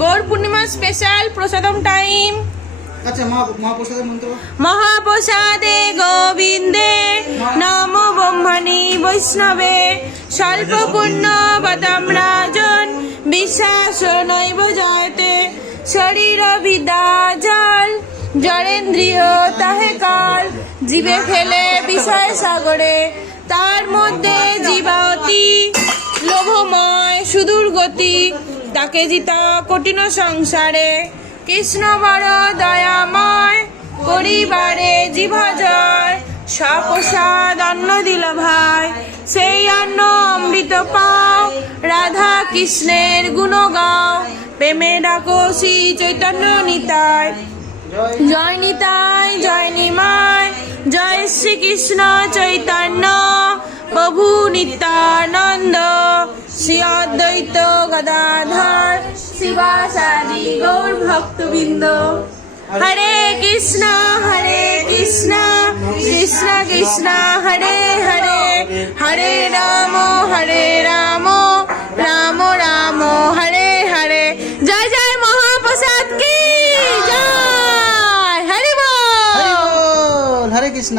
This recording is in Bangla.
গৌর পূর্ণিমা স্পেশাল প্রসাদম টাইম মহাপ্রসাদে গোবিন্দে নম ব্রহ্মণি বৈষ্ণবে। স্বল্প পুণ্য বদম রাজন বিশ্বাস নৈব জয়তে। শরীর বিদ্যা জল জড়েন্দ্রিয় তাহে কাল। জীবে ফেলে বিষয় সাগরে তার মধ্যে জীবাতি। লোভময় সুদূর গতি তাকে জিতা কঠিন সংসারে। কৃষ্ণ বড় দয়াময়, পরিবারে জিভা জয়। সপ্রসাদ অন্ন দিল ভাই, সেই অন্ন অমৃত পাও। রাধা কৃষ্ণের গুণ গাও, প্রেমে ডাকো শ্রী চৈতন্য নিতায় জয় নিতাই, জয় নিমায় জয় শ্রীকৃষ্ণ চৈতন্য শ্রীঅদ্বৈত গদাধর শিবাসাদি গৌর ভক্তবৃন্দ। হরে কৃষ্ণ হরে কৃষ্ণ কৃষ্ণ কৃষ্ণ, হরে হরে হরে রাম হরে রাম রাম রাম, হরে হরে। জয় জয় মহাপ্রসাদ কি? জয়। হরে বল। হরে কৃষ্ণ।